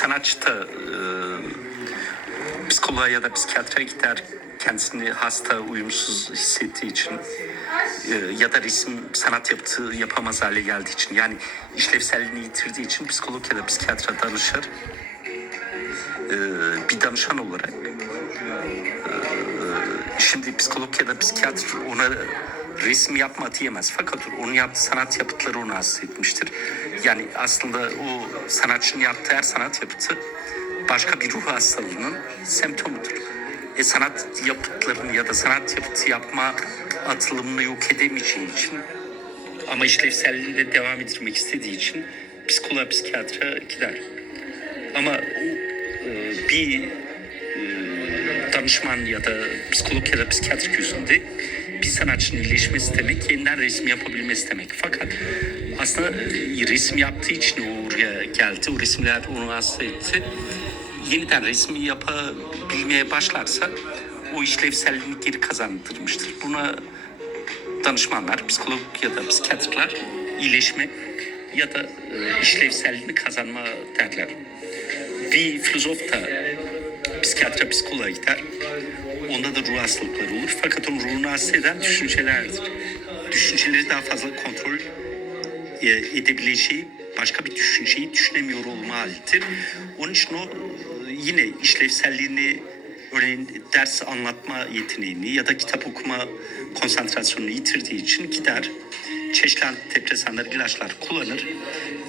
sanatçı da e, psikoloğa ya da psikiyatra gider kendisini hasta, uyumsuz hissettiği için e, ya da resim sanat yaptığı yapamaz hale geldiği için yani işlevselliğini yitirdiği için psikolog ya da psikiyatra danışır. E, bir danışan olarak e, şimdi psikolog ya da psikiyatr ona resim yapma diyemez. Fakat onun yaptığı sanat yapıtları onu hasta etmiştir. Yani aslında o sanatçının yaptığı her sanat yapıtı başka bir ruh hastalığının semptomudur. E sanat yapıtlarını ya da sanat yapıtı yapma atılımını yok edemeyeceği için ama işlevselliğini de devam ettirmek istediği için psikoloğa, psikiyatra gider. Ama e, bir e, danışman ya da psikolog ya da psikiyatr gözünde bir sanatçının iyileşmesi demek yeniden resim yapabilmesi demek. Fakat aslında resim yaptığı için oraya geldi. O resimler onu hasta etti. Yeniden resmi yapabilmeye başlarsa o işlevselliğini geri kazandırmıştır. Buna danışmanlar, psikolog ya da psikiyatrlar iyileşme ya da e, işlevselliğini kazanma derler. Bir filozof da psikiyatra, psikoloğa gider. Onda da ruh hastalıkları olur. Fakat onun ruhunu hasta eden düşüncelerdir. Düşünceleri daha fazla kontrol e, edebileceği başka bir düşünceyi düşünemiyor olma halidir. Onun için o e, yine işlevselliğini örneğin ders anlatma yeteneğini ya da kitap okuma konsantrasyonunu yitirdiği için gider çeşitli antidepresanlar, ilaçlar kullanır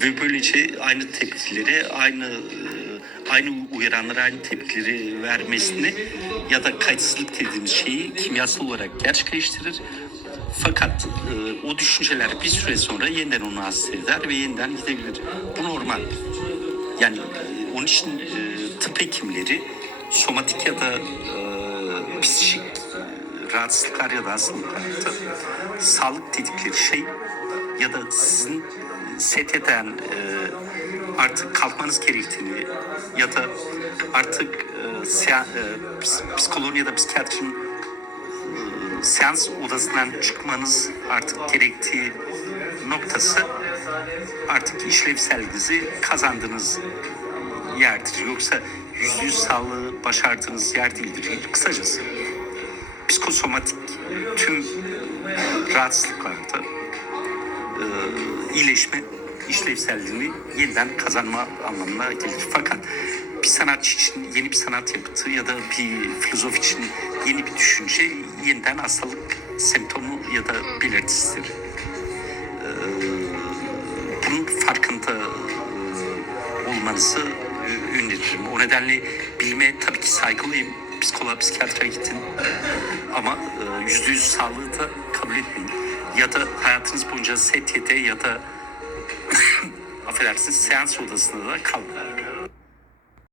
ve böylece aynı tepkileri, aynı aynı uyaranlara aynı tepkileri vermesini ya da kayıtsızlık dediğimiz şeyi kimyasal olarak gerçekleştirir. Fakat e, o düşünceler bir süre sonra yeniden onu hasta eder ve yeniden gidebilir. Bu normal. Yani e, onun için e, tıp hekimleri somatik ya da e, psikik e, rahatsızlıklar ya da hastalıklarda sağlık dedikleri şey ya da sizin set eden e, artık kalkmanız gerektiğini ya da artık e, sea- e, ps- psikoloğun ya da psikiyatrın e, seans odasından çıkmanız artık gerektiği noktası artık işlevselliğinizi kazandığınız yerdir. Yoksa yüzde yüz sağlığı başardığınız yer değildir. Kısacası psikosomatik tüm rahatsızlıklarda e, iyileşme işlevselliğini yeniden kazanma anlamına gelir. Fakat bir sanatçı için yeni bir sanat yapıtı ya da bir filozof için yeni bir düşünce yeniden hastalık semptomu ya da belirtisidir. E, bunun farkında e, olmanızı e, öneririm. O nedenle bilime tabii ki saygılıyım. Psikoloğa, psikiyatra gittin. Ama e, yüzde yüz sağlığı da kabul etmeyin. Ya da hayatınız boyunca setyede ya da affedersiniz seans odasında da kalmayın.